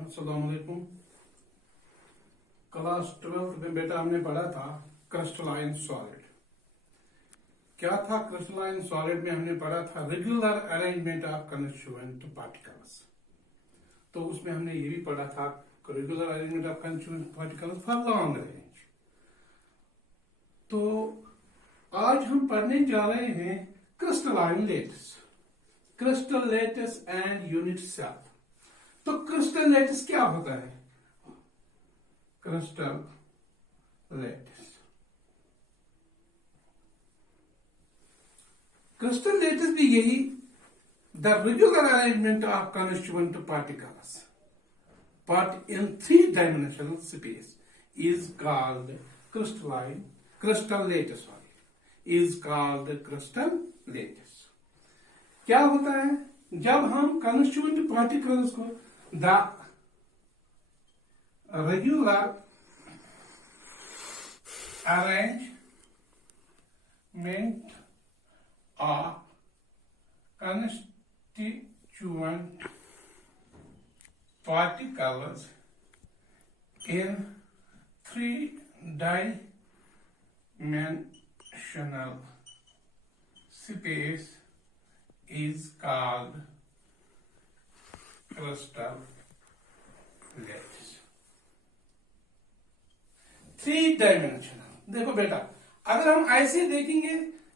अस्सलामुअलैकुम। Class 12th में बेटा हमने पढ़ा था क्रिस्टलाइन सॉलिड। क्या था क्रिस्टलाइन सॉलिड में? हमने पढ़ा था regular arrangement of constituent particles. तो उसमें हमने ये भी पढ़ा था regular arrangement of constituent particles for long range. तो आज हम पढ़ने जा रहे हैं crystalline lattice, crystal lattice and unit cell. तो क्रिस्टल लेटिस क्या होता है? क्रिस्टल लेटिस, क्रिस्टल लेटिस भी यही the regular arrangement of constituent particles but in three-dimensional space is called crystal lattice is called crystal lattice। क्या होता है जब हम कंस्टिट्यूएंट पार्टिकल्स को the regular arrangement of constituent particles in three-dimensional space is called crystal lattice। Three dimensional. देखो बेटा, अगर हम ऐसे देखेंगे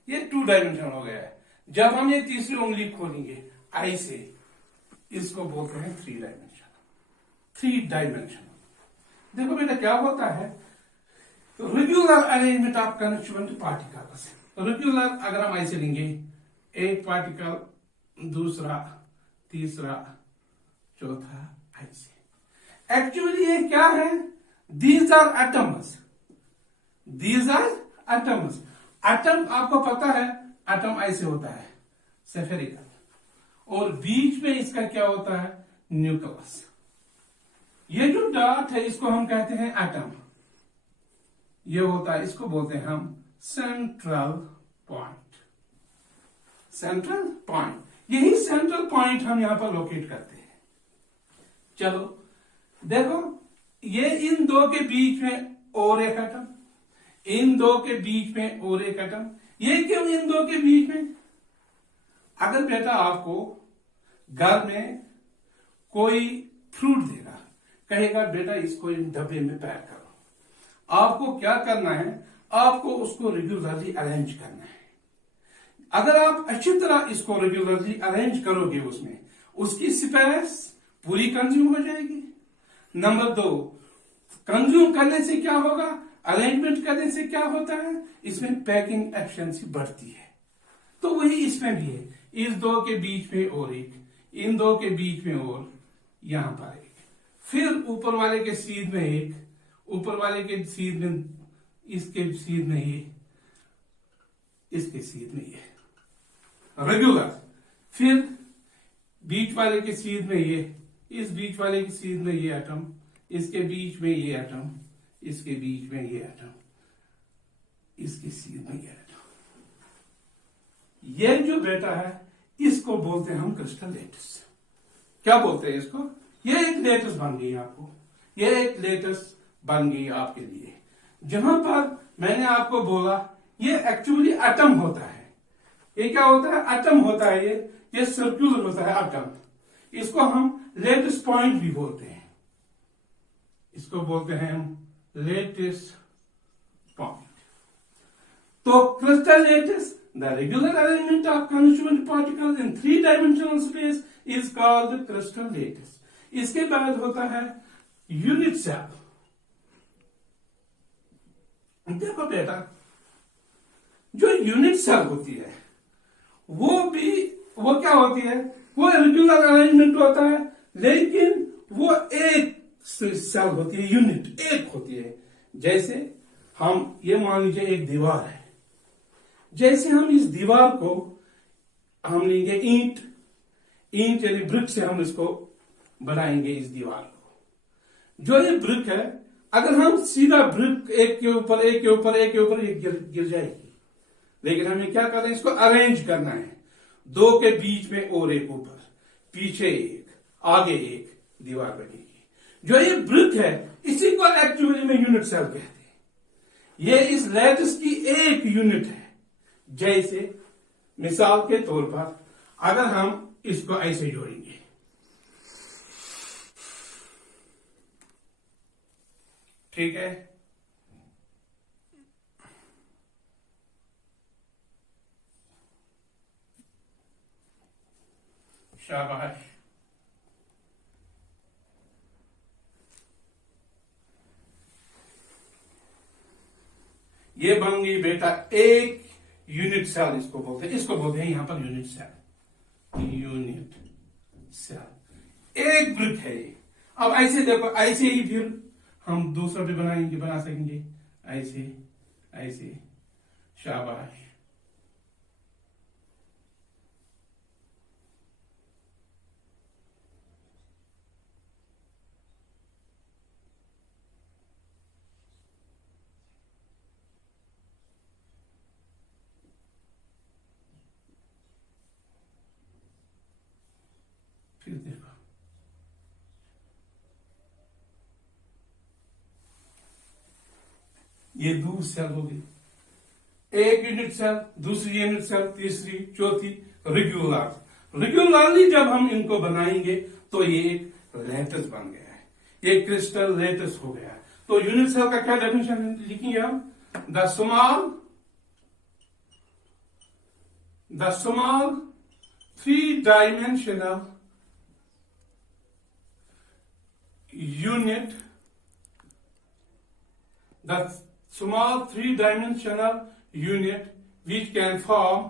ये 2 डायमेंशनल हो गया है। जब हम ये तीसरी उंगली खोलेंगे ऐसे, इसको बोलते हैं 3 डायमेंशनल। देखो बेटा क्या होता है, regular arrangement of constituent particles. Regular अगर हम ऐसे लेंगे, एक पार्टिकल, दूसरा, तीसरा, चौथा, ऐसे। एक्चुअली ये क्या है? These are atoms, these are atoms. Atom आपको पता है, एटम ऐसे होता है सेफेरिकल, और बीच में इसका क्या होता है? न्यूक्लियस। ये जो डॉट है इसको हम कहते हैं एटम। ये होता है, इसको बोलते हैं हम सेंट्रल पॉइंट। सेंट्रल पॉइंट, यही सेंट्रल पॉइंट हम यहां पर लोकेट करते हैं। चलो देखो, ये इन दो के बीच में और एक एटम, इन दो के बीच में और एक एटम। ये क्यों इन दो के बीच में? अगर बेटा आपको घर में कोई फ्रूट देगा, कहेगा बेटा इसको इन डब्बे में पैक करो, आपको क्या करना है? आपको उसको रेगुलरली अरेंज करना है। अगर आप अच्छी तरह इसको रेगुलरली अरेंज करोगे, उसमें उसकी स्पेस पूरी कंज्यूम हो जाएगी। नंबर 2, कंज्यूम करने से क्या होगा? अरेंजमेंट करने से क्या होता है? इसमें पैकिंग एफिशिएंसी बढ़ती है। तो वही इसमें भी है, इस दो के बीच में और एक, इन दो के बीच में और, यहां पर एक, फिर ऊपर वाले के सीध में एक, ऊपर वाले के सीध में, इसके सीध में ये, इसके सीध में ये रेगुलर, फिर बीच वाले के सीध में ये, इस बीच वाले के सीध में ये एटम, इसके बीच में ये एटम, इसके बीच में ये एटम, इसके सीध में ये एटम। ये जो बेटा है इसको बोलते हैं हम क्रिस्टल लेटिस। क्या बोलते हैं इसको? ये एक लेटिस बन गई आपको, ये एक लेटिस बन गई आपके लिए। जहां पर मैंने आपको बोला ये एक्चुअली एटम होता है। ये क्या होता है? एटम होता है। ये सर्कुलर होता है एटम। इसको हम लेटिस पॉइंट भी बोलते हैं, इसको बोलते हैं हम लेटिस पॉइंट। तो crystal lettuce, the regular arrangement of constituent particles in 3-dimensional space is called crystal lattice। इसके बाद होता है यूनिट सेल। देखो बेटा, जो यूनिट सेल होती है वो क्या होती है? वो रेगुलर अरेंजमेंट होता है, लेकिन वो एक सेल होती है, यूनिट एक होती है। जैसे हम ये मान लीजिए एक दीवार है, जैसे हम इस दीवार को हम लेंगे ईंट यानी ब्रिक से हम इसको बनाएंगे इस दीवार को। जो ये ब्रिक है, अगर हम सीधा ब्रिक एक के ऊपर एक के ऊपर एक के ऊपर ये गिर जाएगी। लेकिन हमें क्या करना है? इसको अरेंज करना है, दो के बीच में और एक ऊपर, पीछे एक, आगे एक दीवार बनेगी। जो ये वृत्त है इसी को एक्चुअली में यूनिट सेल कहते हैं। ये इस लैटिस की एक यूनिट है। जैसे मिसाल के तौर पर अगर हम इसको ऐसे जोड़ेंगे, ठीक है, शाबाश। ये बन गई बेटा एक यूनिट सेल, इसको बोलते हैं यहां per unit cell. Unit cell एक वृत्त है ये। अब ऐसे देखो, ऐसे ही फिर हम दूसरा भी बना सकेंगे, ऐसे ऐसे, शाबाश। फिर देखो, ये दूसरी सेल होगी, एक यूनिट सेल, दूसरी यूनिट सेल, तीसरी, चौथी, रेगुलरली जब हम इनको बनाएंगे तो ये एक लैटिस बन गया है, ये क्रिस्टल लैटिस हो गया है। तो यूनिट सेल का क्या डेफिनेशन लिखेंगे हम? The small 3-dimensional unit, the small 3-dimensional unit which can form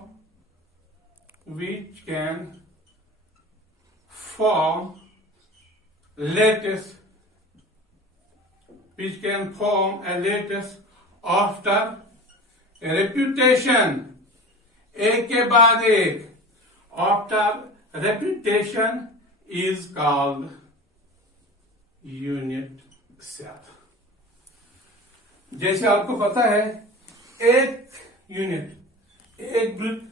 lattice, after repetition, एक के बाद एक, after repetition is called unit cell. जैसे आपको पता है, एक यूनिट, एक वृत्त,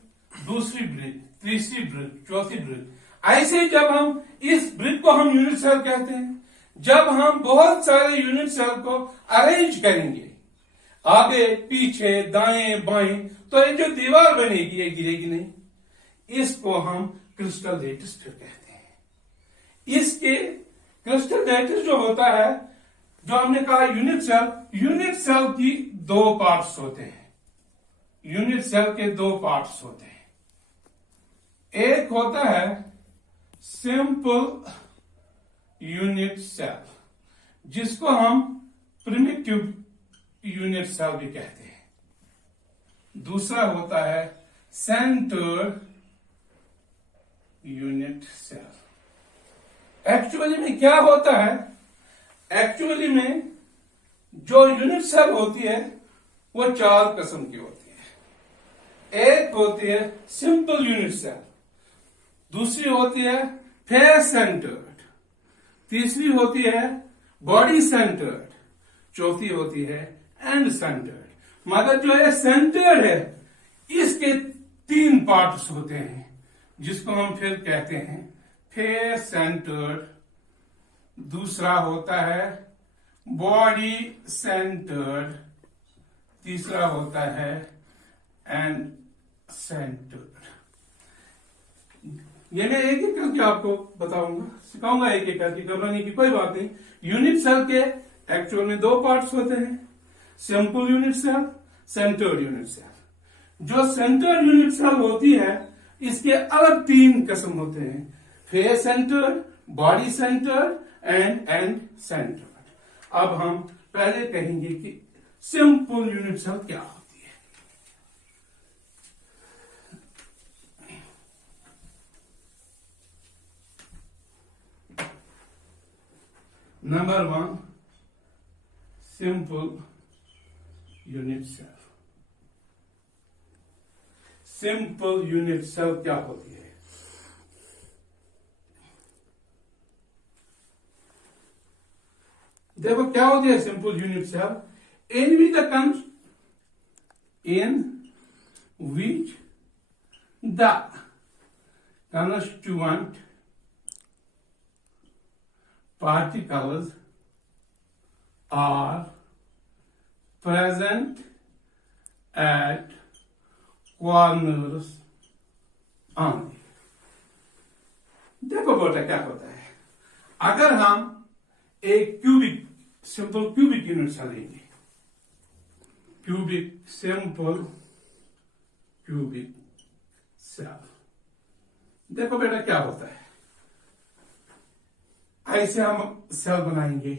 दूसरी वृत्त, तीसरी वृत्त, चौथी वृत्त, ऐसे जब हम इस वृत्त को हम यूनिट सेल कहते हैं। जब हम बहुत सारे यूनिट सेल को अरेंज करेंगे आगे पीछे दाएं बाएं, तो ये जो दीवार बनेगी ये गिरेगी नहीं। इसको हम क्रिस्टल लैटिस कहते हैं। इसके क्रिस्टल लैटिस जो होता है, जो हमने कहा यूनिट सेल की दो पार्ट्स होते हैं। यूनिट सेल के दो पार्ट्स होते हैं। एक होता है सिंपल यूनिट सेल, जिसको हम प्रिमिटिव यूनिट सेल भी कहते हैं। दूसरा होता है सेंटर्ड यूनिट सेल। एक्चुअली में क्या होता है? एक्चुअली में जो यूनिट सेल होती है वो चार किस्म की होती है। एक होती है सिंपल यूनिट सेल, दूसरी होती है फेस सेंटर्ड, तीसरी होती है बॉडी सेंटर्ड, चौथी होती है एंड सेंटर्ड। मगर जो है सेंटर्ड है, इसके तीन पार्ट्स होते हैं, जिसको हम फिर कहते हैं फेस सेंटर्ड। दूसरा होता है बॉडी सेंटर्ड, तीसरा होता है एंड सेंटर्ड। ये मैं एक एक करके आपको बताऊंगा, सिखाऊंगा एक एक करके, घबराने की कोई बात नहीं। यूनिट सेल के एक्चुअल में दो पार्ट्स होते हैं, simple unit cell, centred unit cell. जो सेंटर्ड यूनिट सेल होती है, इसके अलग तीन किस्म होते हैं, face centred, body centred end centred. अब हम पहले कहेंगे कि सिंपल यूनिट सेल क्या होती है। Number 1, simple unit cell. Simple unit cell क्या होती है? देखो क्या होती है simple unit cell? In which the constituent particles are present at corners only. देखो बेटा क्या होता है, अगर हम एक cubic simple cubic unit cell लेंगे, क्यूबिक सिंपल क्यूबिक सेल, देखो बेटा क्या होता है, ऐसे हम सेल बनाएंगे,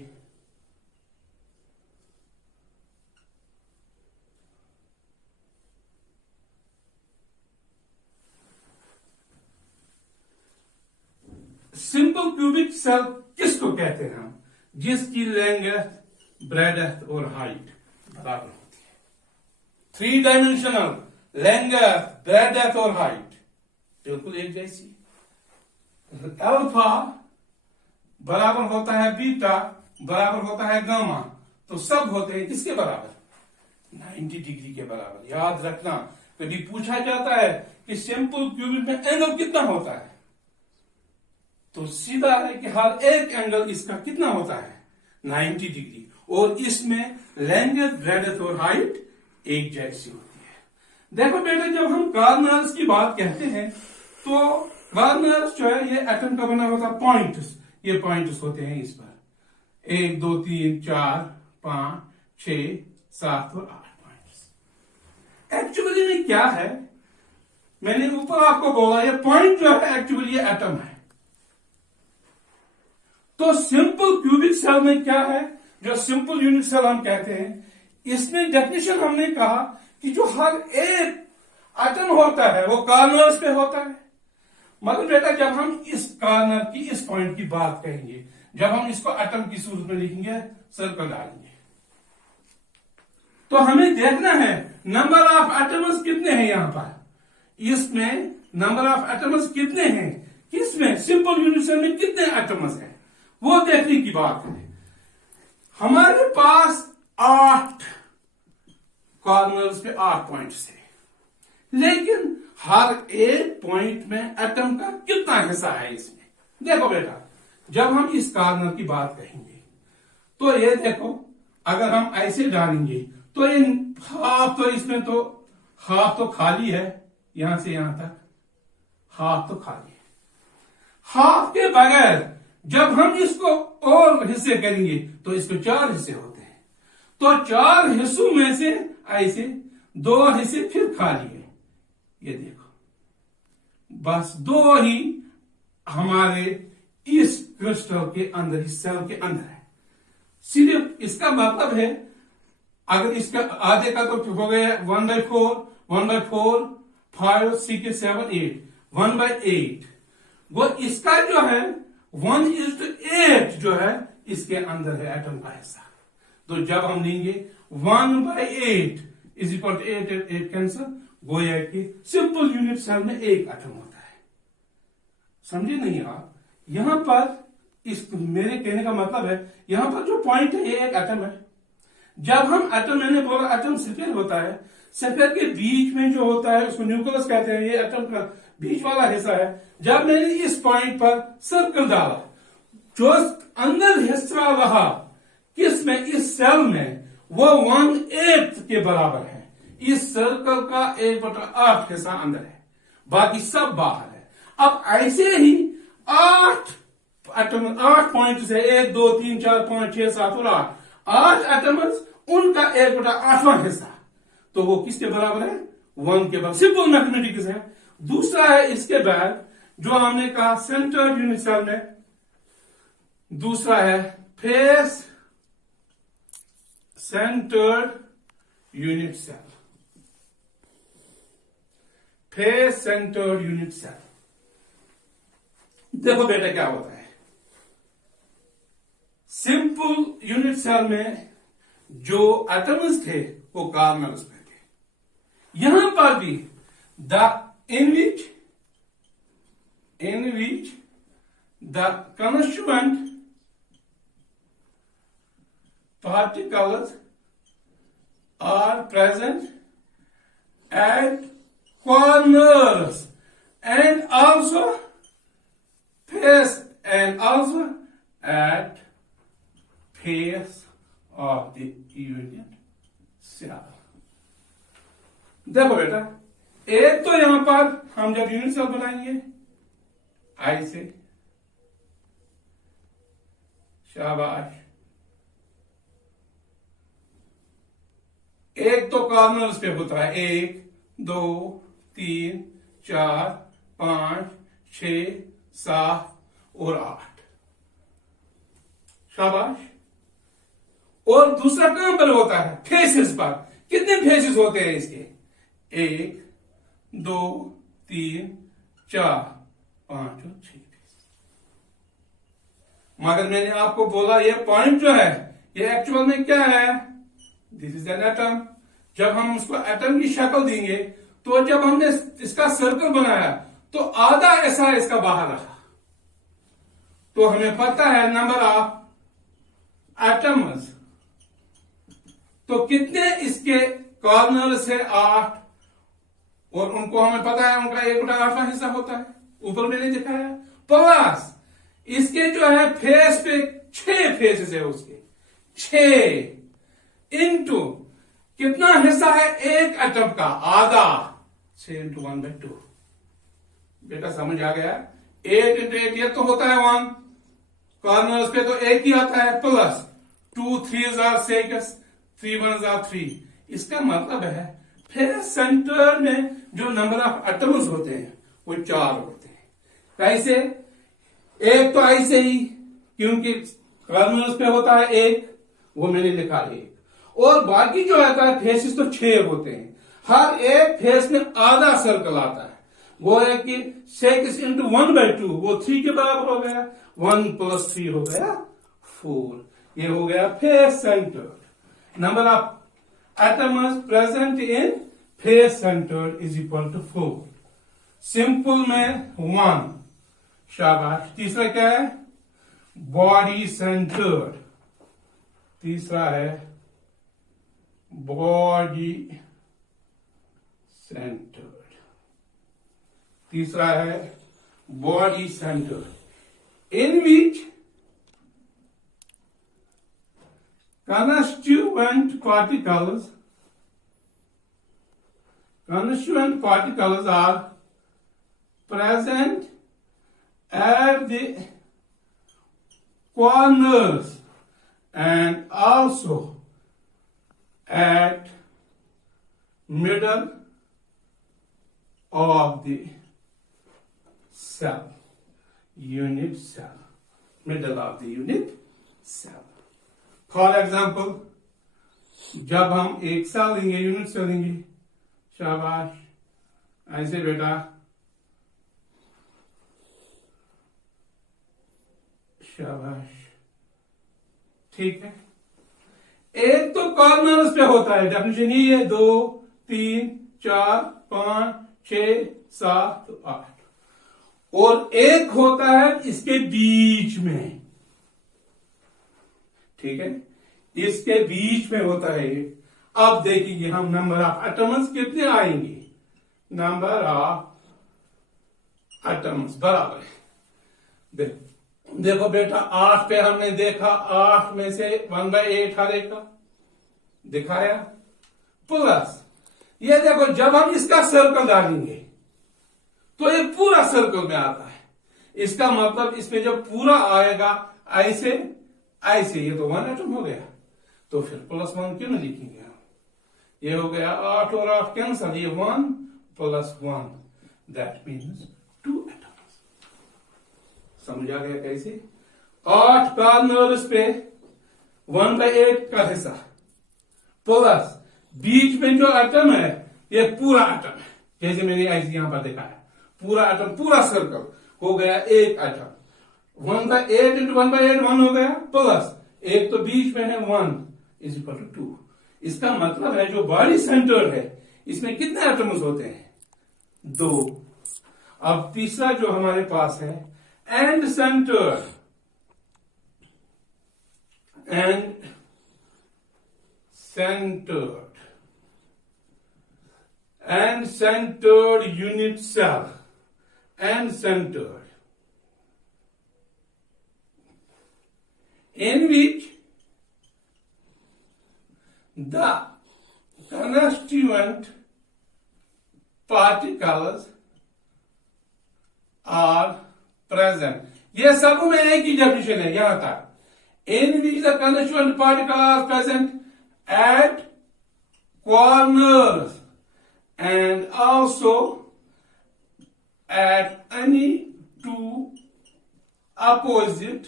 सिंपल क्यूबिक सेल किसको कहते हैं हम, जिसकी लेंथ ब्रेडथ और हाइट बराबर होती है, 3 डायमेंशनल लेंथ ब्रेडथ और हाइट बिल्कुल एक जैसी, अल्फा बराबर होता है बीटा बराबर होता है गामा, तो सब होते हैं किसके बराबर, 90 डिग्री के बराबर। याद रखना, कभी पूछा जाता है कि सिंपल क्यूबिक में एंगल कितना होता है, तो सीधा है कि हर एक एंगल इसका कितना होता है, 90 डिग्री, और इसमें लेंथ ब्रेडथ और हाइट एक जैसी होती है। देखो बेटा, जब हम कॉर्नर्स की बात कहते हैं तो कॉर्नर्स जो है ये एटम का बना होता है पॉइंट्स, ये पॉइंट्स होते हैं इस पर 1 2 3 4 5 6 7 और 8 पॉइंट्स। एक्चुअली में क्या है, मैंने ऊपर आपको बोला ये पॉइंट जो है एक्चुअली ये एटम है। तो सिंपल क्यूबिक सेल में क्या है, जो सिंपल यूनिट सेल हम कहते हैं, इसमें डेफिनेशन हमने कहा कि जो हर एक एटम होता है वो कॉर्नर्स पे होता है। मगर बेटा जब हम इस कॉर्नर की इस पॉइंट की बात करेंगे, जब हम इसको एटम की सूरत में लिखेंगे, सर्कल डालेंगे, तो हमें देखना है नंबर ऑफ एटम्स कितने हैं, यहां पर इसमें नंबर ऑफ एटम्स कितने हैं, किसमें सिंपल यूनिट सेल में कितने एटम्स हैं, वो देखने की बात है। हमारे पास 8 कॉर्नर्स पे 8 पॉइंट्स थे, लेकिन हर एक पॉइंट में एटम का कितना हिस्सा है इसमें। देखो बेटा, जब हम इस कॉर्नर की बात करेंगे तो ये देखो, अगर हम ऐसे डालेंगे तो ये हाफ, तो इसमें तो हाफ तो खाली है, यहां से यहां तक हाफ तो खाली है। हाफ के बगैर जब हम इसको और हिस्से करेंगे तो इसको 4 हिस्से होते हैं, तो 4 हिस्सों में से ऐसे 2 हिस्से फिर खाली है, ये देखो, बस 2 ही हमारे इस क्रिस्टल के अंदर, इस सेल के अंदर है। सिर्फ इसका मतलब है, अगर इसका आधे का तो हो गया 1/4 1/4 5 6 7 8 1/8, वो इसका जो है 1:8 जो है इसके अंदर है एटम का हिस्सा। तो जब हम लेंगे 1/8 इज इक्वल टू 8 कैंसर, गोया कि सिंपल यूनिट सेल में एक एटम होता है। समझे नहीं आप, यहां पर इस मेरे कहने का मतलब है, यहां पर जो पॉइंट है ये एक एटम है। जब हम एटम, मैंने बोला एटम सफेद होता है, सफेद के बीच में जो होता है उसको न्यूक्लियस कहते हैं, ये एटम का बीच वाला हिस्सा है। जब मैंने इस पॉइंट पर सर्कल डाला, जो अंदर हिस्सा रहा किसमें, इस सेल में, वो 1/8 के बराबर है। इस सर्कल का 1/8 हिस्सा अंदर है, बाकी सब बाहर है। अब ऐसे ही 8 एटम, 8 पॉइंट है, 1 2 3 4 5 6 7 और 8 एटम्स, उनका 1/8वां हिस्सा, तो वो किसके बराबर है, 1 के बराबर। सिंपल मैथमेटिक्स है। दूसरा है इसके बाद जो हमने कहा सेंटर्ड यूनिट सेल में, दूसरा है face centred unit cell, face centred unit cell. देखो बेटा क्या होता है, सिंपल यूनिट सेल में जो एटम्स थे वो कॉर्नर्स में थे। यहां पर भी in which the constituent particles are present at corners and also face and also at face of the unit cell। देखो बेटा, एक तो यहां पर हम जब यूनिट सेल बनाएंगे आई से, शाबाश, एक तो कॉर्नर्स पे होता है 1 2 3 4 5 6 7 और 8, शाबाश। और दूसरा कहां पर होता है? फेसेस पर। कितने फेसेस होते हैं इसके? 1 2 3 4 5 और 6 फेसेस। मगर मैंने आपको बोला ये पॉइंट जो है ये एक्चुअल में क्या है? This is an atom. जब हम उसको एटम की शक्ल देंगे तो जब हमने इसका सर्कल बनाया तो आधा ऐसा इसका बाहर रहा, तो हमें पता है नंबर ऑफ एटम्स। तो कितने इसके कॉर्नर्स है? 8, और उनको हमें पता है उनका 1/8वां हिस्सा होता है, ऊपर मैंने दिखाया। प्लस इसके जो है फेस पे 6 फेसेस है उसके, 6 इंटू कितना हिस्सा है? एक एटम का आधा, 6 इंटू 1/2। बेटा समझ आ गया? 8 इंटू 8 ये तो होता है 1, कॉर्नर्स पे तो 1 ही आता है, प्लस 2 3 are 6, 3 1 are 3। इसका मतलब है फिर सेंटर में जो नंबर ऑफ एटम्स होते हैं वो 4 होते हैं। कैसे? एक तो ऐसे ही, क्योंकि कॉर्नर्स पे होता है 1, वो मैंने लिखा 1, और बाकी जो आता है फेसेस तो 6 होते हैं। हर एक फेस में आधा सर्कल आता है, वो है कि 6 इंटू 1/2, वो 3 के बराबर हो गया। 1 + 3 हो गया 4। ये हो गया face centre. Number of atoms present in face centre is equal to 4। Simple में 1, शाबाश। तीसरा क्या है? Body centred. तीसरा है बॉडी सेंटर्ड। तीसरा है body centred, in which constituent particles are present at the corners and also at middle of the cell, unit cell, middle of the unit cell। For example, जब हम एक cell लेंगे, unit cell लेंगे, शाबाश, ऐसे बेटा, शाबाश, ठीक है। एक तो कॉर्नर्स पे होता है, डेफिनेशन ये है 2 3 4 5 6 7 8, और एक होता है इसके बीच में, ठीक है, इसके बीच में होता है। अब देखेंगे हम नंबर ऑफ एटम्स कितने आएंगे। नंबर ऑफ एटम्स बराबर है, देखो बेटा 8 पे हमने देखा, 8 में से 1/8 हर एक का दिखाया, प्लस ये देखो जब हम इसका सर्कल डालेंगे तो ये पूरा सर्कल में आता है। इसका मतलब इसमें जब पूरा आएगा ऐसे ऐसे, ये तो 1 एटम हो गया, तो फिर +1 क्यों नहीं लिखेंगे हम? ये हो गया 8 और 8 कैंसल, ये 1 + 1, दैट मीन्स 2 एटम्स। समझ आ गया कैसे? 8 कॉर्नर्स पे 1/8 का हिस्सा, प्लस बीच में जो एटम है ये पूरा एटम है, जैसे मैंने ऐसे यहां पर दिखाया, पूरा एटम, पूरा सर्कल हो गया 1 एटम। 1/8 इंटू 1/8 1 हो गया, प्लस एक तो बीच में है 1 इज इक्वल टू 2। इसका मतलब है जो बॉडी सेंटर है इसमें कितने एटम्स होते हैं? 2। अब तीसरा जो हमारे पास है end centre, end centred, end centred unit cell, end centred. in which the constituent particles are present. ये सब में एक ही डेफिनेशन है यहां तक. In which the constituent particles are present at corners and also at any two opposite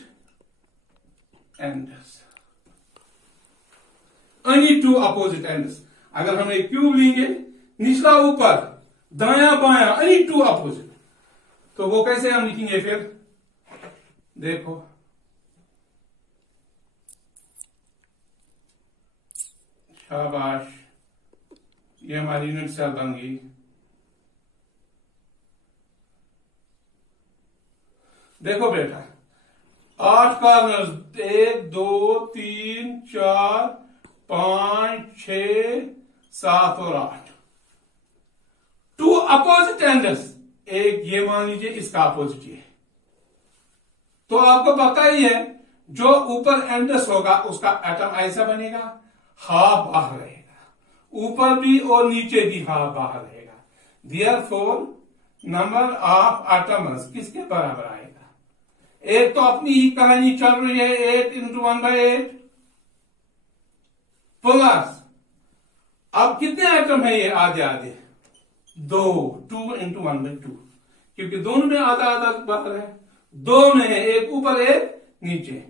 ends. Any two opposite ends. अगर हम एक क्यूब लेंगे, निचला ऊपर, दाया बाया, any two opposite, तो वो कैसे हम लिखेंगे फिर? देखो, शाबाश, ये हमारी यूनिट सेल बन गई. देखो बेटा, 8 कॉर्नर्स, 1 2 3 4 5 6 7 और 8. 2 अपोजिट एंडर्स, एक ये मान लीजिए इसका अपोजिट ये, तो आपको पता ही है जो ऊपर एंडस होगा उसका एटम ऐसा बनेगा, हाफ बाहर रहेगा, ऊपर भी और नीचे भी हाफ बाहर रहेगा. देयरफॉर नंबर ऑफ एटम्स किसके बराबर आएगा? एक तो अपनी ही कहानी चल रही है 8 इंटू 1/8 प्लस, अब कितने आइटम है ये? आधे आधे, 2 इंटू 1/2, क्योंकि दोनों में आधा आधा बाहर है, 2 में है, एक ऊपर एक नीचे.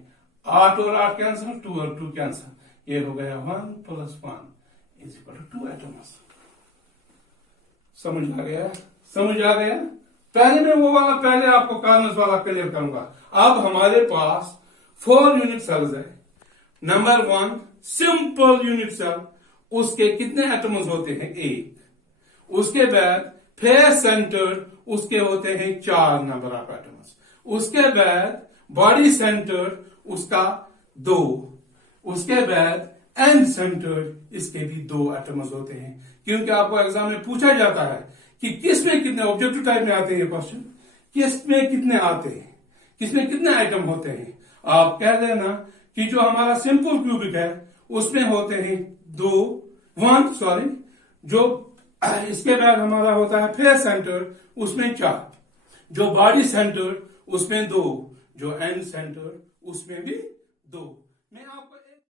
8 और 8 कैंसिल, 2 और 2 कैंसिल, ये हो गया 1 + 1 = 2 एटम्स. समझ आ गया? समझ आ गया? पहले मैं वो वाला पहले आपको कॉर्नर्स वाला क्लियर करूंगा. अब हमारे पास 4 यूनिट सेल्स है. नंबर 1 सिंपल यूनिट सेल, उसके कितने एटम्स होते हैं? 1. उसके बाद फेस सेंटर, उसके होते हैं 4 नंबर ऑफ एटम्स. उसके बाद बॉडी सेंटर, उसका 2. उसके बाद एंड सेंटर, इसके भी 2 एटम्स होते हैं. क्योंकि आपको एग्जाम में पूछा जाता है कि किस में कितने, ऑब्जेक्टिव टाइप में आते हैं ये क्वेश्चन, किस में कितने आते हैं, किसमें कितने आइटम होते हैं. आप कह देना कि जो हमारा सिंपल क्यूबिक है उसमें होते हैं 1, जो इसके बाद हमारा होता है फेस सेंटर, उसमें 4, जो बॉडी सेंटर उसमें 2, जो एंड सेंटर उसमें भी 2. मैं आप